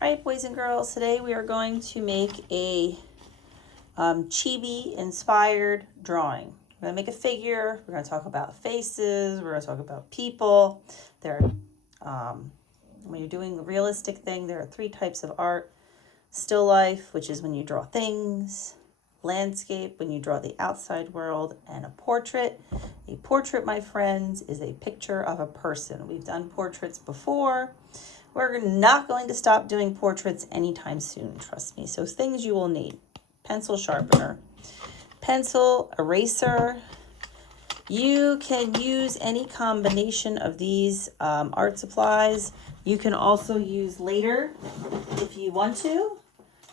All right, boys and girls, today we are going to make a Chibi inspired drawing. We're going to make a figure. We're going to talk about faces. We're going to talk about people. When you're doing a realistic thing, there are 3 types of art. Still life, which is when you draw things. Landscape, when you draw the outside world. And a portrait. A portrait, my friends, is a picture of a person. We've done portraits before. We're not going to stop doing portraits anytime soon, trust me. So things you will need: pencil sharpener, pencil, eraser. You can use any combination of these art supplies. You can also use later, if you want to,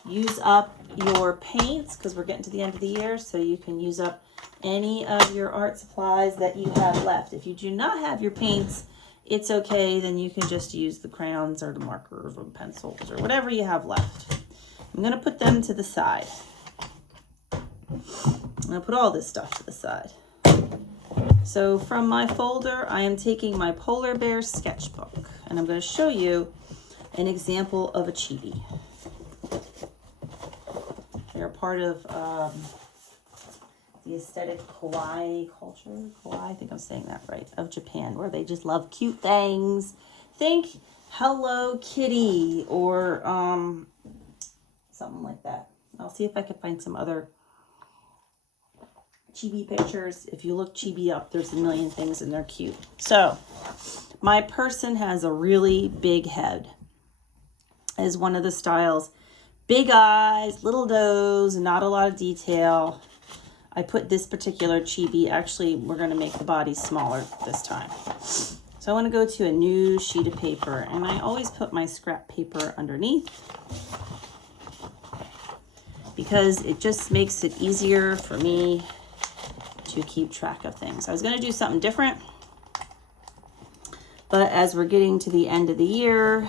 use up your paints, because we're getting to the end of the year, so you can use up any of your art supplies that you have left. If you do not have your paints, it's okay, then you can just use the crayons or the markers or the pencils or whatever you have left. I'm going to put them to the side. I'm going to put all this stuff to the side. So from my folder, I am taking my polar bear sketchbook, and I'm going to show you an example of a chibi. They're part of the aesthetic kawaii culture. Kawaii, I think I'm saying that right, of Japan, where they just love cute things. Think Hello Kitty or something like that. I'll see if I can find some other chibi pictures. If you look chibi up, there's a million things and they're cute. So my person has a really big head as one of the styles. Big eyes, little nose, not a lot of detail. I put this particular chibi, actually we're going to make the body smaller this time. So I want to go to a new sheet of paper, and I always put my scrap paper underneath because it just makes it easier for me to keep track of things. I was going to do something different, but as we're getting to the end of the year,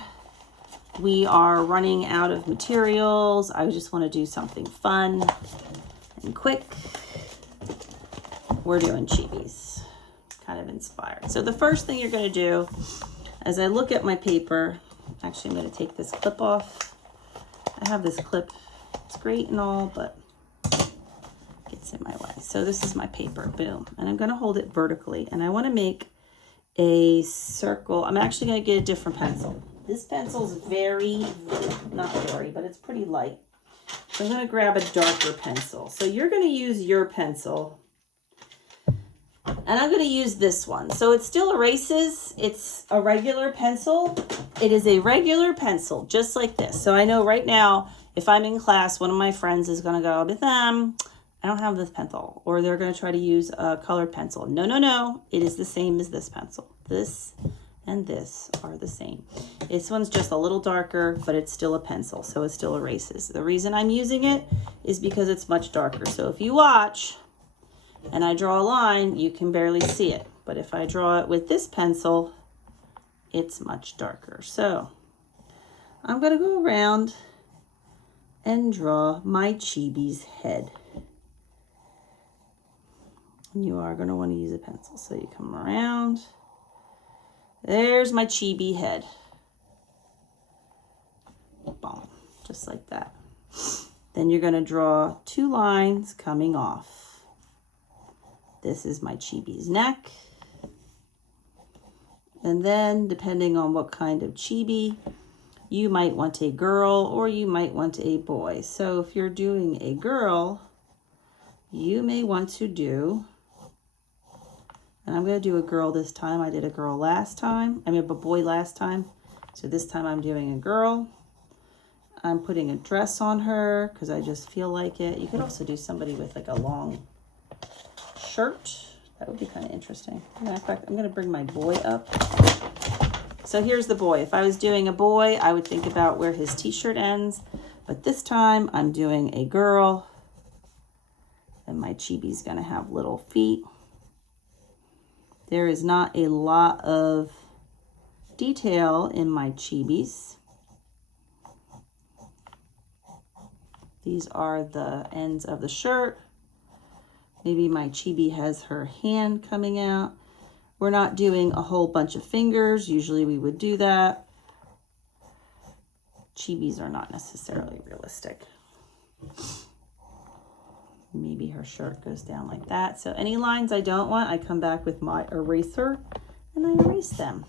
we are running out of materials. I just want to do something fun and quick. We're doing chibis, kind of inspired. So the first thing you're going to do, as I look at my paper, actually I'm going to take this clip off. I have this clip. It's great and all, but it gets in my way. So this is my paper, boom. And I'm going to hold it vertically, and I want to make a circle. I'm actually going to get a different pencil. This pencil is not very, but it's pretty light. So I'm going to grab a darker pencil. So you're going to use your pencil, and I'm going to use this one. So it still erases. It's a regular pencil. It is a regular pencil, just like this. So I know right now, if I'm in class, one of my friends is going to go, I don't have this pencil. Or they're going to try to use a colored pencil. No. It is the same as this pencil. This and this are the same. This one's just a little darker, but it's still a pencil, so it still erases. The reason I'm using it is because it's much darker. So if you watch and I draw a line, you can barely see it. But if I draw it with this pencil, it's much darker. So I'm going to go around and draw my chibi's head. And you are going to want to use a pencil. So you come around. There's my chibi head. Boom, just like that. Then you're going to draw 2 lines coming off. This is my chibi's neck. And then, depending on what kind of chibi, you might want a girl or you might want a boy. So if you're doing a girl, you may want to do, and I'm going to do a girl this time. I did a girl last time. I mean, a boy last time. So this time I'm doing a girl. I'm putting a dress on her because I just feel like it. You could also do somebody with like a long shirt. That would be kind of interesting. In fact, I'm going to bring my boy up. So here's the boy. If I was doing a boy, I would think about where his t-shirt ends. But this time I'm doing a girl. And my chibi's going to have little feet. There is not a lot of detail in my chibis. These are the ends of the shirt. Maybe my chibi has her hand coming out. We're not doing a whole bunch of fingers. Usually we would do that. Chibis are not necessarily realistic. Maybe her shirt goes down like that. So any lines I don't want, I come back with my eraser and I erase them.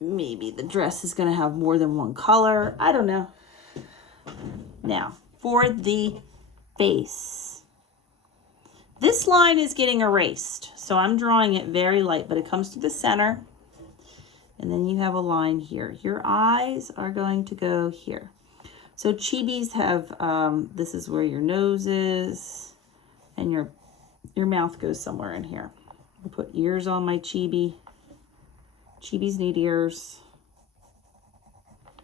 Maybe the dress is going to have more than one color. I don't know. Now, for the face. This line is getting erased. So I'm drawing it very light, but it comes to the center. And then you have a line here. Your eyes are going to go here. So Chibis have, this is where your nose is, and your mouth goes somewhere in here. I put ears on my Chibi. Chibis need ears.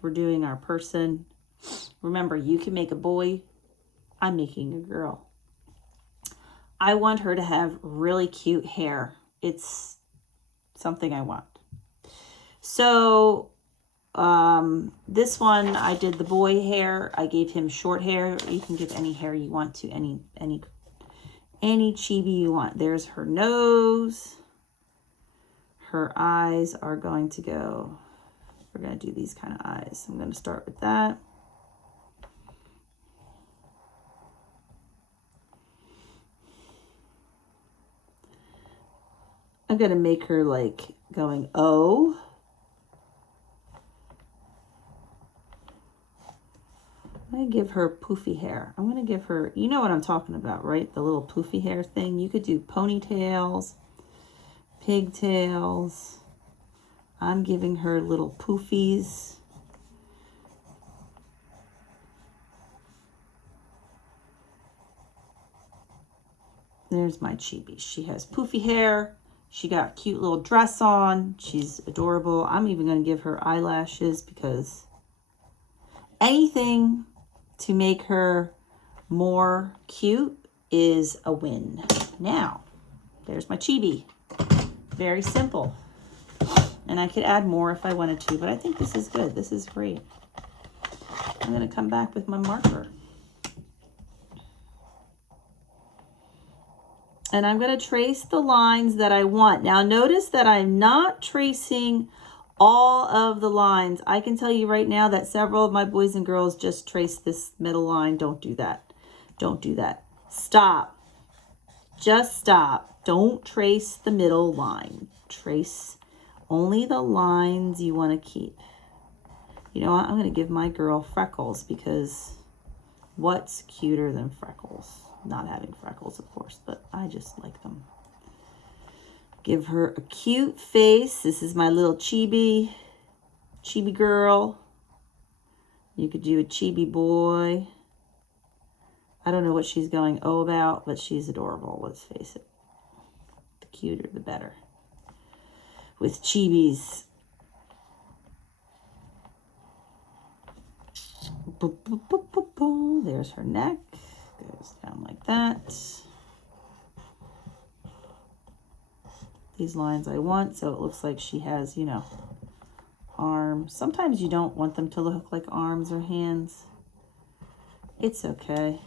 We're doing our person. Remember, you can make a boy. I'm making a girl. I want her to have really cute hair. It's something I want. So this one, I did the boy hair. I gave him short hair. You can give any hair you want to any Chibi you want. There's her nose. Her eyes are going to go, we're going to do these kind of eyes. I'm going to start with that. I'm going to make her like going, oh. I'm going to give her poofy hair. I'm going to give her, you know what I'm talking about, right? The little poofy hair thing. You could do ponytails, pigtails. I'm giving her little poofies. There's my Chibi. She has poofy hair. She got a cute little dress on. She's adorable. I'm even going to give her eyelashes because anything to make her more cute is a win. Now, there's my Chibi. Very simple. And I could add more if I wanted to, but I think this is good. This is great. I'm going to come back with my marker. And I'm going to trace the lines that I want. Now notice that I'm not tracing all of the lines. I can tell you right now that several of my boys and girls just trace this middle line. Don't do that. Don't do that. Stop. Just stop. Don't trace the middle line. Trace only the lines you want to keep. You know what? I'm going to give my girl freckles because what's cuter than freckles? Not having freckles, of course, but I just like them. Give her a cute face. This is my little Chibi girl. You could do a Chibi boy. I don't know what she's going oh about, but she's adorable, let's face it. The cuter, the better. With Chibis. There's her neck. Goes down like that. These lines I want, so it looks like she has, you know, arms. Sometimes you don't want them to look like arms or hands. It's okay.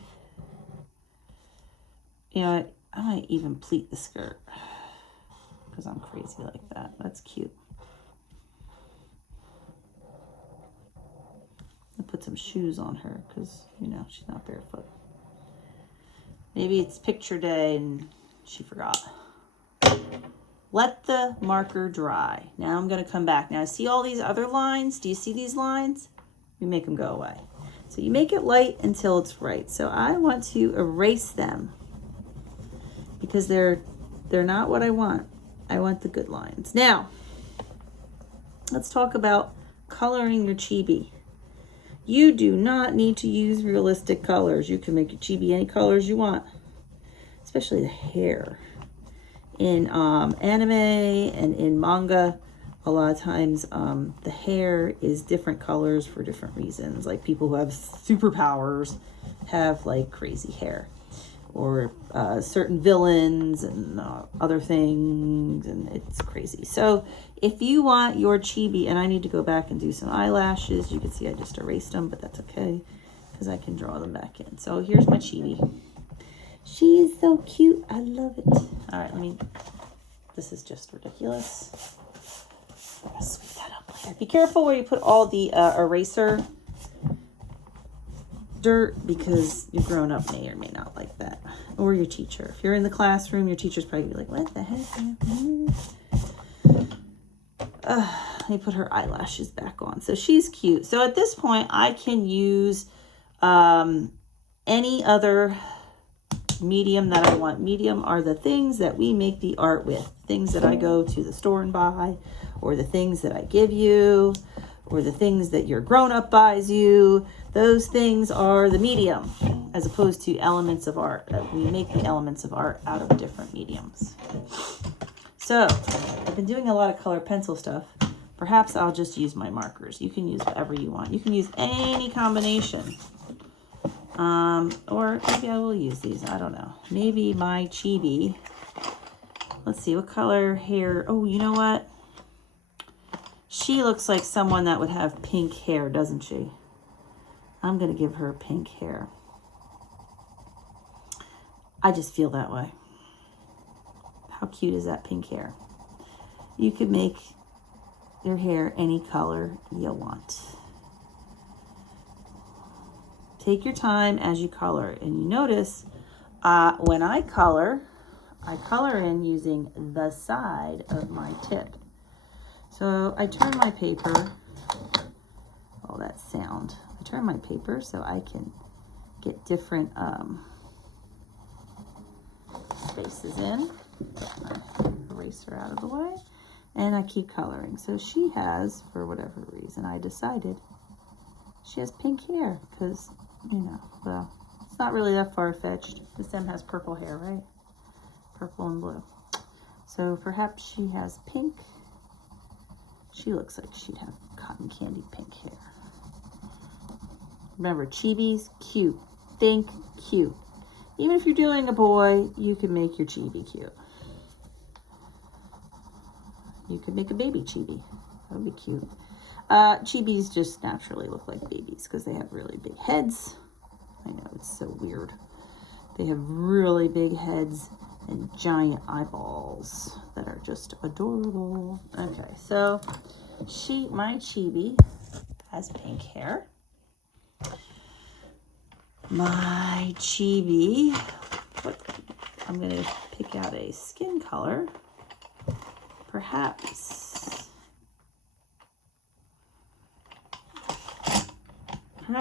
You know what? I might even pleat the skirt because I'm crazy like that. That's cute. I'll put some shoes on her because, you know, she's not barefoot. Maybe it's picture day and she forgot. Let the marker dry. Now I'm going to come back. Now see all these other lines? Do you see these lines? You make them go away. So you make it light until it's right. So I want to erase them because they're not what I want. I want the good lines. Now, let's talk about coloring your Chibi. You do not need to use realistic colors. You can make your Chibi any colors you want, especially the hair. In anime and in manga, a lot of times the hair is different colors for different reasons. Like people who have superpowers have like crazy hair, or certain villains and other things, and it's crazy. So if you want your Chibi, and I need to go back and do some eyelashes. You can see I just erased them, but that's okay because I can draw them back in. So here's my Chibi. She is so cute. I love it. All right, this is just ridiculous. I'm gonna sweep that up Be careful where you put all the eraser dirt, because your grown-up may or may not like that, or your teacher. If you're in the classroom, your teacher's probably be like, what the heck? Let me put her eyelashes back on. So she's cute. So at this point, I can use any other medium that I want. Medium are the things that we make the art with, things that I go to the store and buy, or the things that I give you, or the things that your grown-up buys you. Those things are the medium, as opposed to elements of art. We make the elements of art out of different mediums. So I've been doing a lot of color pencil stuff. Perhaps I'll just use my markers. You can use whatever you want. You can use any combination. Or maybe I will use these. I don't know. Maybe my Chibi. Let's see, what color hair? Oh, you know what? She looks like someone that would have pink hair, doesn't she? I'm going to give her pink hair. I just feel that way. How cute is that pink hair? You could make your hair any color you want. Take your time as you color. And you notice when I color in using the side of my tip. So I turn my paper, oh, that sound. I turn my paper so I can get different spaces in. Eraser out of the way. And I keep coloring. So she has, for whatever reason, I decided she has pink hair because, you know, well, it's not really that far-fetched. This M has purple hair, right? Purple and blue. So perhaps she has pink. She looks like she'd have cotton candy pink hair. Remember, Chibi's cute. Think cute. Even if you're doing a boy, you can make your Chibi cute. You could make a baby Chibi. That would be cute. Chibis just naturally look like babies because they have really big heads. I know, it's so weird. They have really big heads and giant eyeballs that are just adorable. Okay, so my Chibi has pink hair. My Chibi, I'm going to pick out a skin color. Perhaps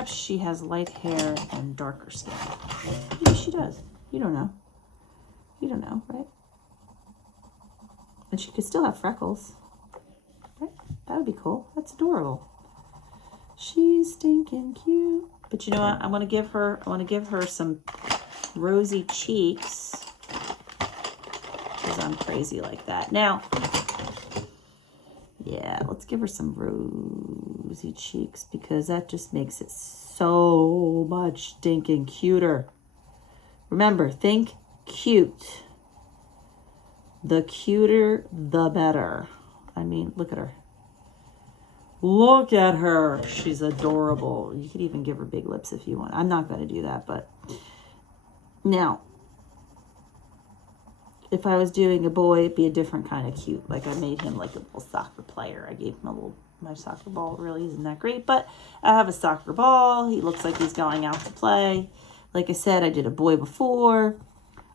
she has light hair and darker skin. Maybe she does. You don't know. You don't know, right? And she could still have freckles. Right? That would be cool. That's adorable. She's stinking cute. But you know what? I want to give her some rosy cheeks. Because I'm crazy like that. Now, yeah, let's give her some rosy cheeks because that just makes it so much stinking cuter. Remember, think cute. The cuter, the better. I mean, look at her. Look at her. She's adorable. You could even give her big lips if you want. I'm not going to do that, but now, if I was doing a boy, it'd be a different kind of cute. Like I made him like a little soccer player. I gave him my soccer ball really isn't that great, but I have a soccer ball. He looks like he's going out to play. Like I said, I did a boy before.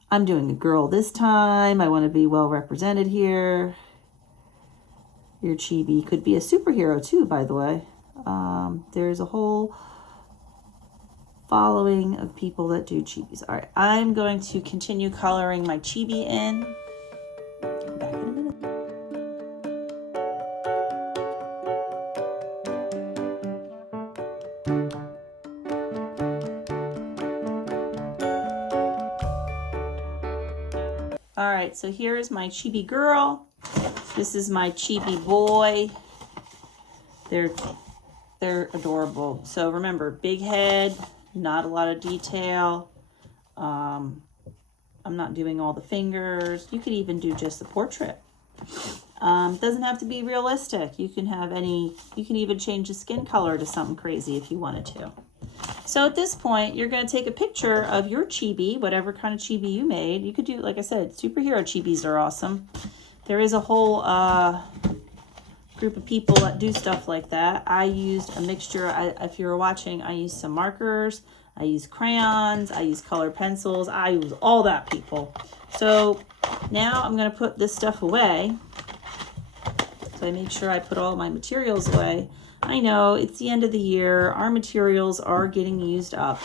I'm doing a girl this time. I want to be well represented here. Your Chibi could be a superhero too, by the way. There's a whole following of people that do Chibis. All right, I'm going to continue coloring my Chibi in. Back in a minute. All right, so here's my Chibi girl. This is my Chibi boy. They're adorable. So remember, big head, not a lot of detail. I'm not doing all the fingers. You could even do just the portrait. It doesn't have to be realistic. You can even change the skin color to something crazy if you wanted to. So at this point, you're going to take a picture of your Chibi, whatever kind of Chibi you made. You could do, like I said, superhero Chibis are awesome. There is a whole group of people that do stuff like that. I used a mixture. If you were watching, I used some markers, I used crayons, I used colored pencils, I use all that, people. So now I'm going to put this stuff away. So I make sure I put all my materials away. I know it's the end of the year. Our materials are getting used up,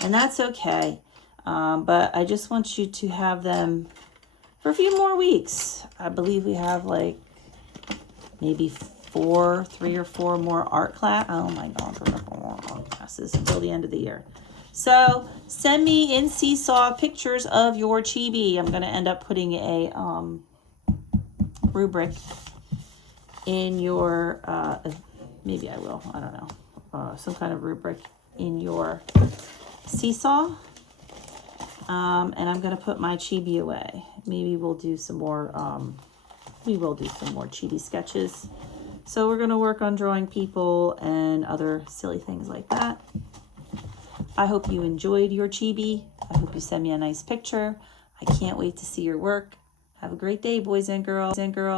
and that's okay. But I just want you to have them for a few more weeks. I believe we have like maybe 3 or 4 more art class. Oh my God, 3 or 4 more art classes until the end of the year. So send me in Seesaw pictures of your chibi. I'm going to end up putting a rubric in your, maybe I will, I don't know, some kind of rubric in your Seesaw. And I'm going to put my chibi away. Maybe we'll do some more, chibi sketches. So we're going to work on drawing people and other silly things like that. I hope you enjoyed your chibi. I hope you send me a nice picture. I can't wait to see your work. Have a great day, boys and girls.